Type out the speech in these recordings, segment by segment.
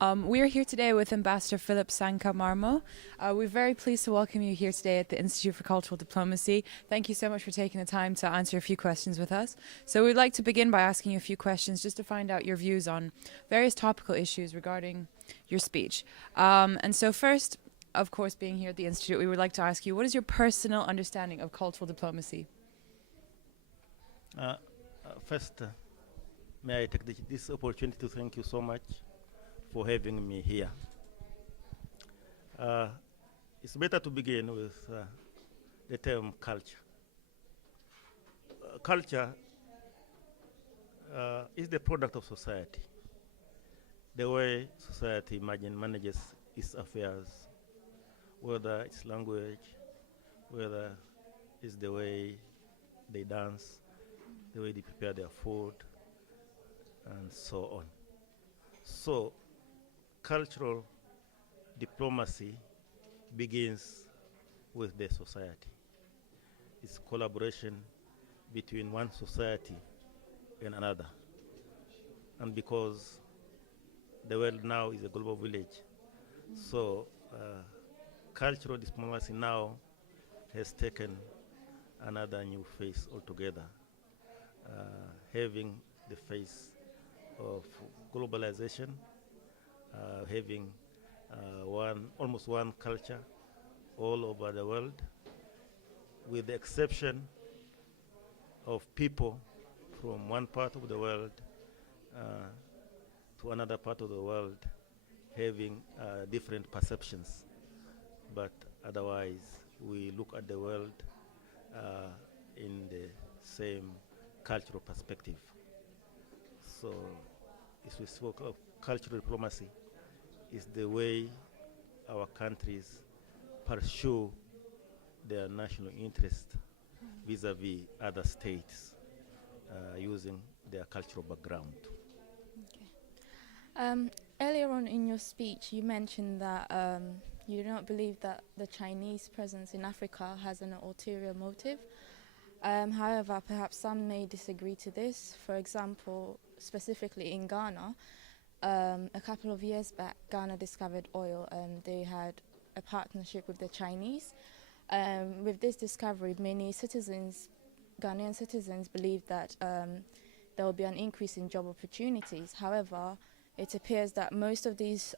We are here today with Ambassador Philip Sang'ka Marmo. We're very pleased to welcome you here today at the Institute for Cultural Diplomacy. Thank you so much for taking the time to answer a few questions with us. So we'd like to begin by asking you a few questions just to find out your views on various topical issues regarding your speech. And so first, of course, being here at the Institute, we would like to ask you, what is your personal understanding of cultural diplomacy? First, may I take this opportunity to thank you so much for having me here. It's better to begin with the term culture. Culture is the product of society. The way society manages its affairs, whether it's language, whether it's the way they dance, the way they prepare their food, and so on. So, cultural diplomacy begins with the society. It's collaboration between one society and another. And because the world now is a global village, so cultural diplomacy now has taken another new face altogether, having the face of globalization, having almost one culture all over the world, with the exception of people from one part of the world to another part of the world having different perceptions. But otherwise, we look at the world in the same cultural perspective. So, if we spoke of cultural diplomacy, is the way our countries pursue their national interest vis-a-vis other states using their cultural background. Okay. Earlier on in your speech, you mentioned that you do not believe that the Chinese presence in Africa has an ulterior motive. However, perhaps some may disagree to this. For example, specifically in Ghana, a couple of years back, Ghana discovered oil and they had a partnership with the Chinese. With this discovery, many Ghanaian citizens believe that there will be an increase in job opportunities. However, it appears that most of these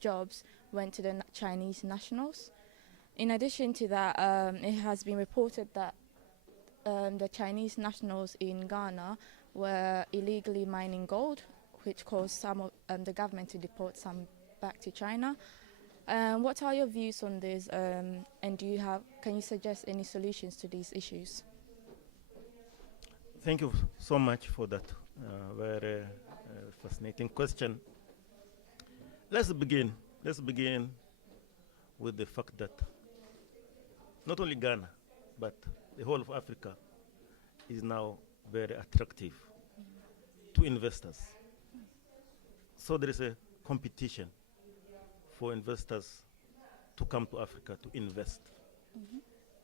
jobs went to the Chinese nationals. In addition to that, it has been reported that the Chinese nationals in Ghana were illegally mining gold, which caused some of the government to deport some back to China. What are your views on this, and can you suggest any solutions to these issues? Thank you so much for that very fascinating question. Let's begin with the fact that not only Ghana, but the whole of Africa is now very attractive to investors. So there is a competition for investors to come to Africa to invest,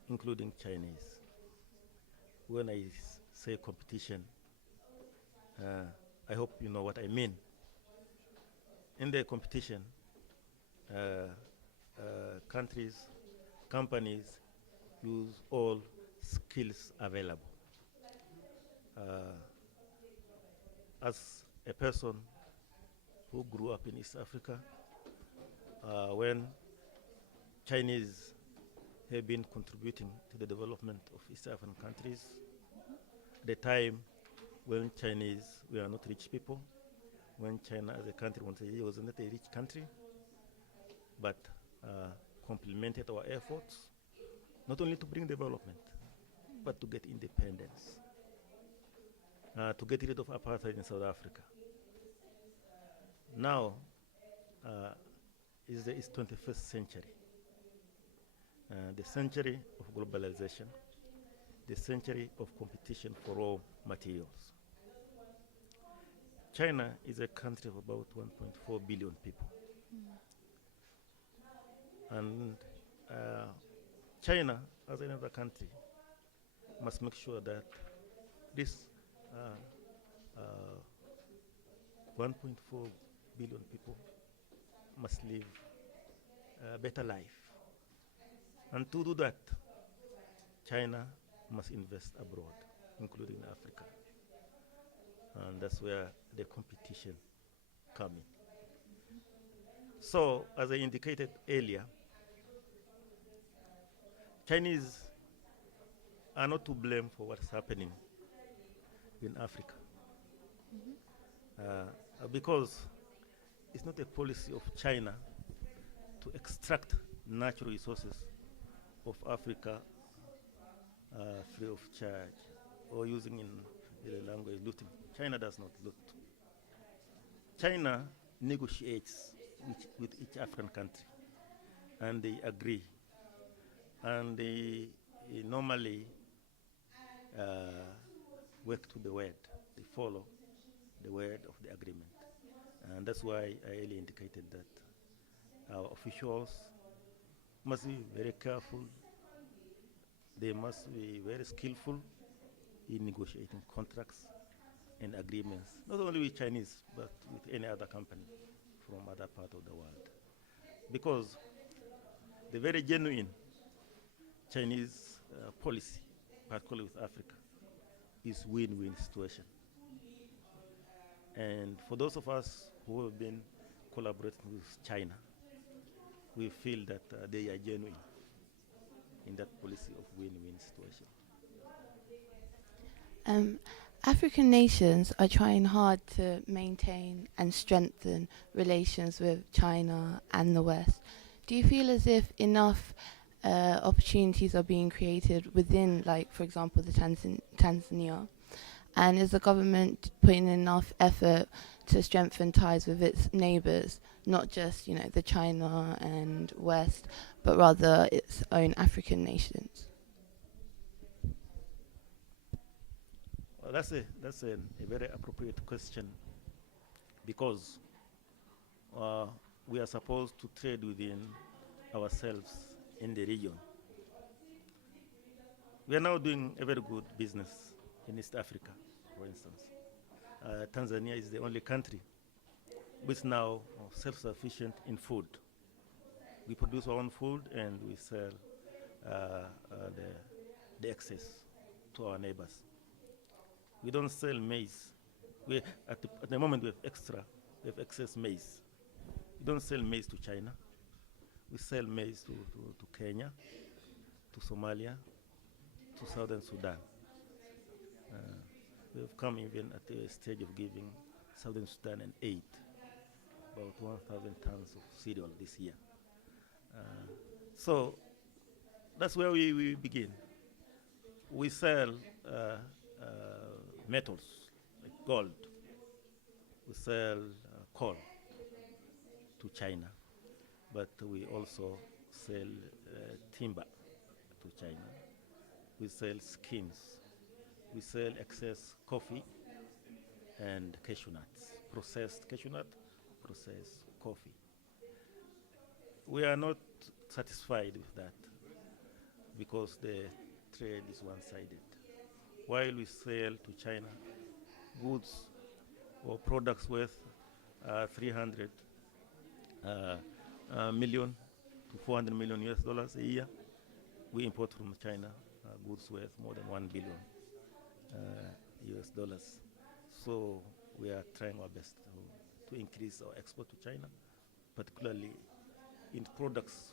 including Chinese. When I say competition, I hope you know what I mean. In the competition, companies use all skills available. As a person who grew up in East Africa, when Chinese have been contributing to the development of East African countries, at the time when Chinese were not rich people, when China as a country was not a rich country, but complemented our efforts, not only to bring development, but to get independence, to get rid of apartheid in South Africa. Now is the 21st century, the century of globalization, the century of competition for raw materials. China is a country of about 1.4 billion people. And China, as another country, must make sure that this 1.4 billion people must live a better life. And to do that, China must invest abroad, including Africa. And that's where the competition comes in. So, as I indicated earlier, Chinese are not to blame for what's happening in Africa. Because it's not a policy of China to extract natural resources of Africa free of charge or using in the language looting. China does not loot. China negotiates with each African country and they agree. And they normally work to the word. They follow the word of the agreement. And that's why I earlier indicated that our officials must be very careful. They must be very skillful in negotiating contracts and agreements, not only with Chinese, but with any other company from other part of the world. Because the very genuine Chinese policy, particularly with Africa, is win-win situation. And for those of us who have been collaborating with China, we feel that they are genuine in that policy of win-win situation. African nations are trying hard to maintain and strengthen relations with China and the West. Do you feel as if enough opportunities are being created within, like, for example, the Tanzania? And is the government putting enough effort to strengthen ties with its neighbours, not just, the China and West, but rather its own African nations? Well, that's a very appropriate question because we are supposed to trade within ourselves in the region. We are now doing a very good business in East Africa, for instance. Tanzania is the only country which is now self-sufficient in food. We produce our own food and we sell the excess to our neighbors. We don't sell maize. At the moment we have excess maize. We don't sell maize to China. We sell maize to Kenya, to Somalia, to Southern Sudan. We have come even at the stage of giving Southern Sudan an aid, about 1,000 tons of cereal this year. So that's where we begin. We sell metals like gold. We sell coal to China, but we also sell timber to China. We sell skins. We sell excess coffee and cashew nuts, processed cashew nut, processed coffee. We are not satisfied with that because the trade is one-sided. While we sell to China goods or products worth 300 million to 400 million US dollars a year, we import from China goods worth more than 1 billion US dollars. So we are trying our best to increase our export to China, particularly in products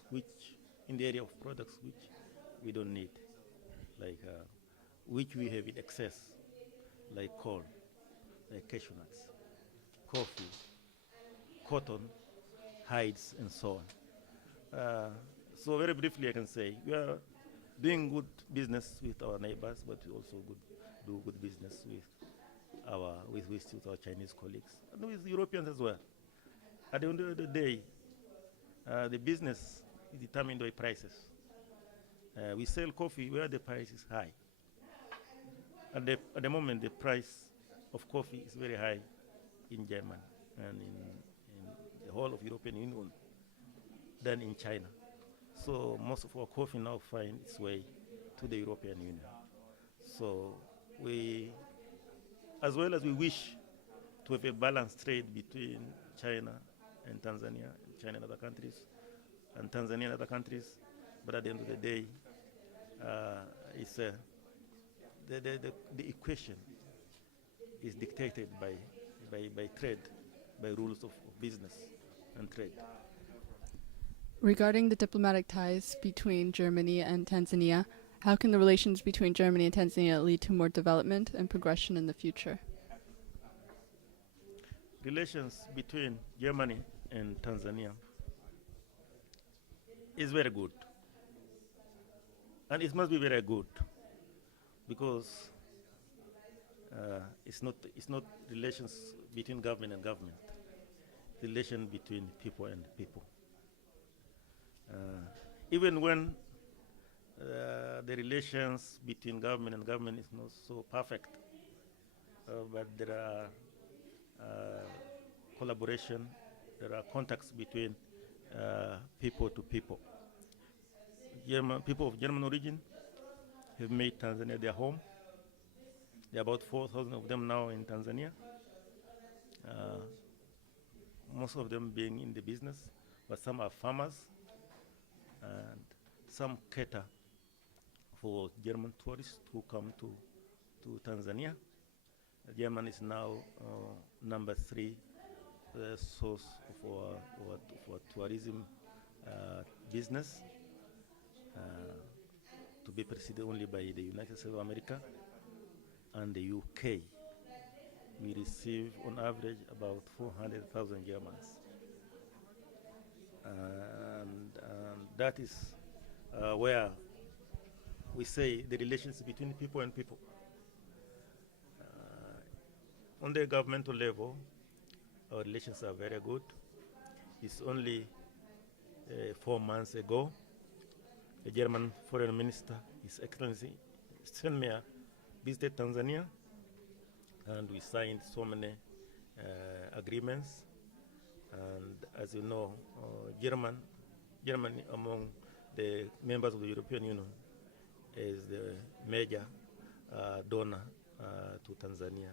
in the area of products which we don't need, like which we have in excess, like coal, like cashew nuts, coffee, cotton, hides, and so on. So very briefly, I can say we are doing good business with our neighbors, but we also do good business with our Chinese colleagues and with Europeans as well. At the end of the day, the business is determined by prices. We sell coffee where the price is high. At the moment, the price of coffee is very high in Germany and in the whole of European Union than in China. So most of our coffee now finds its way to the European Union. So we, as well as we wish to have a balanced trade between China and Tanzania, China and other countries, and Tanzania and other countries. But at the end of the day, it's the equation is dictated by trade, by rules of business and trade. Regarding the diplomatic ties between Germany and Tanzania, how can the relations between Germany and Tanzania lead to more development and progression in the future? Relations between Germany and Tanzania is very good. And it must be very good because it's not relations between government and government, relation between people and people. Even when the relations between government and government is not so perfect, but there are collaboration, there are contacts between people to people. People of German origin have made Tanzania their home. There are about 4,000 of them now in Tanzania. Most of them being in the business, but some are farmers, and some cater for German tourists who come to Tanzania. Germany is now number 3 source for tourism business, to be preceded only by the United States of America and the UK. We receive on average about 400,000 Germans. And that is where we say the relations between people and people. On the governmental level, our relations are very good. It's only 4 months ago, the German Foreign Minister, His Excellency Steinmeier, visited Tanzania, and we signed so many agreements. And as you know, Germany among the members of the European Union is the major donor to Tanzania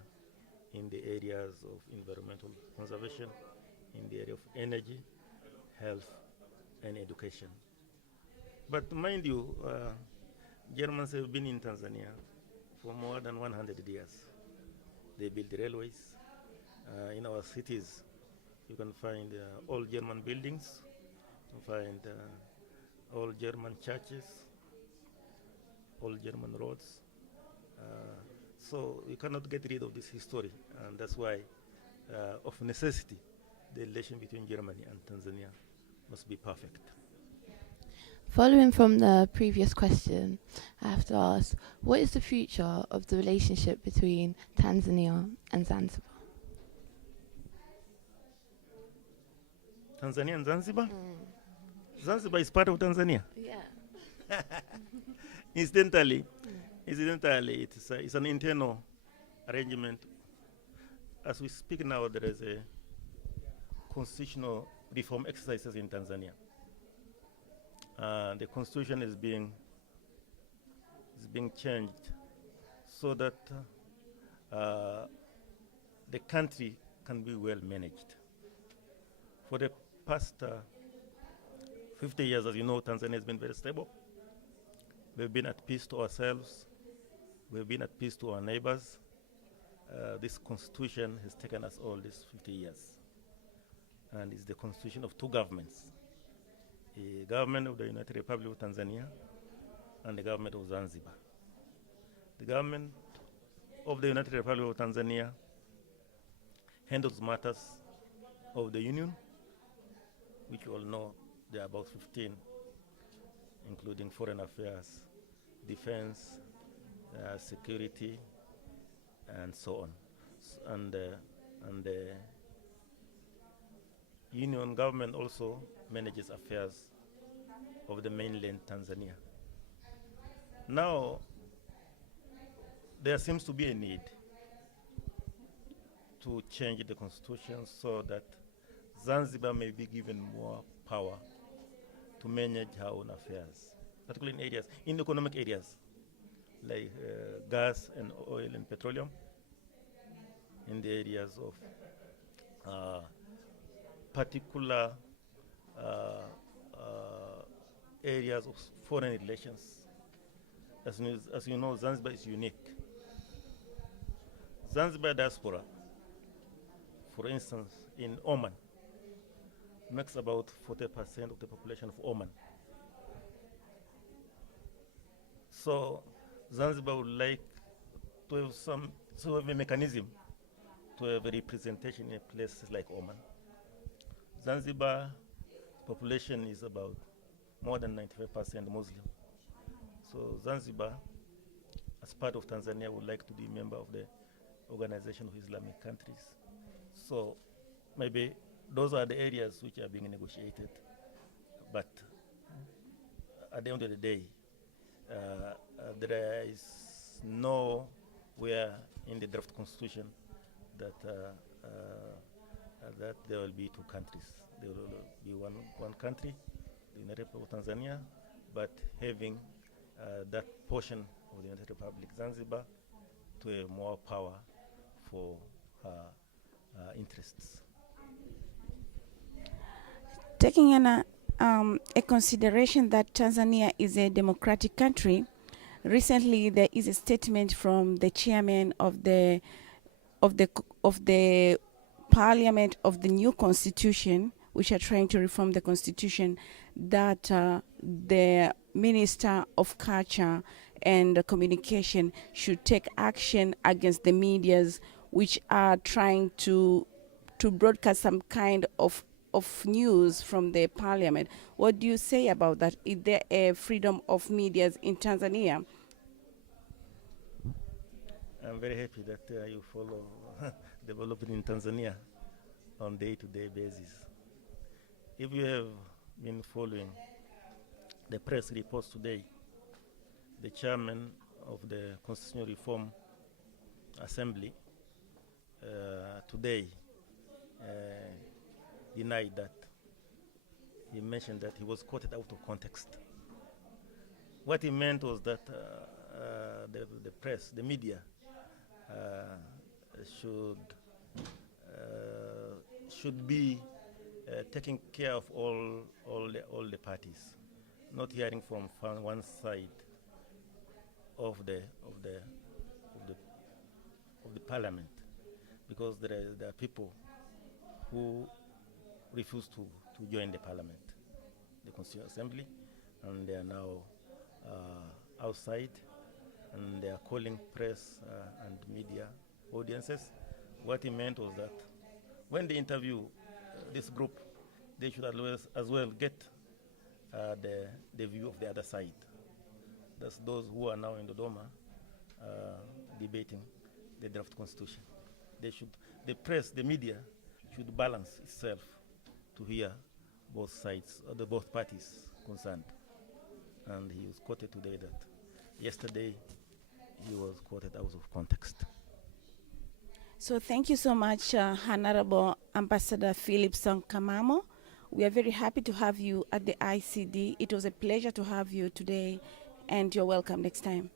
in the areas of environmental conservation, in the area of energy, health, and education. But mind you, Germans have been in Tanzania for more than 100 years. They built railways. In our cities, you can find all German buildings, you can find all German churches, all German roads. So you cannot get rid of this history, and that's why, of necessity, the relation between Germany and Tanzania must be perfect. Following from the previous question, I have to ask, what is the future of the relationship between Tanzania and Zanzibar? Tanzania and Zanzibar? Zanzibar is part of Tanzania. Yeah. Incidentally, it's an internal arrangement. As we speak now, there is a constitutional reform exercises in Tanzania. The constitution is being changed so that the country can be well managed. For the past 50 years, as you know, Tanzania has been very stable. We've been at peace to ourselves. We've been at peace to our neighbors. This constitution has taken us all these 50 years. And it's the constitution of 2 governments. The government of the United Republic of Tanzania and the government of Zanzibar. The government of the United Republic of Tanzania handles matters of the Union, which you all know there are about 15, including foreign affairs, defense, security, and so on. And the Union government also manages affairs of the mainland Tanzania. Now, there seems to be a need to change the constitution so that Zanzibar may be given more power to manage her own affairs, particularly in economic areas, like gas and oil and petroleum, in the areas of particular areas of foreign relations. As you know, Zanzibar is unique. Zanzibar diaspora, for instance, in Oman, makes about 40% of the population of Oman. So Zanzibar would like to have some sort of a mechanism to have a representation in places like Oman. Zanzibar population is about more than 95% Muslim. So Zanzibar, as part of Tanzania, would like to be a member of the Organization of Islamic Countries. So maybe those are the areas which are being negotiated. But at the end of the day, there is nowhere in the draft constitution that that there will be two countries. There will be one country, the United Republic of Tanzania, but having that portion of the United Republic, Zanzibar, to have more power for her interests. Taking a consideration that Tanzania is a democratic country, recently there is a statement from the chairman of the parliament of the new constitution, which are trying to reform the constitution, that the Minister of Culture and Communication should take action against the medias which are trying to broadcast some kind of news from the parliament. What do you say about that? Is there a freedom of medias in Tanzania? I'm very happy that you follow development in Tanzania on day-to-day basis. If you have been following the press reports today, the chairman of the Constitutional Reform Assembly today denied that. He mentioned that he was quoted out of context. What he meant was that the press, the media, should be taking care of all the parties, not hearing from one side of the parliament, because there are people who refuse to join the parliament, the Constitutional Assembly, and they are now outside, and they are calling press and media audiences. What he meant was that when they interview this group, they should as well get the view of the other side. That's those who are now in Dodoma debating the draft constitution. The press, the media, should balance itself to hear both sides, both parties concerned. And he was quoted today that yesterday he was quoted out of context. So thank you so much, Honorable Ambassador Philip Sang'ka Marmo. We are very happy to have you at the ICD. It was a pleasure to have you today, and you're welcome next time.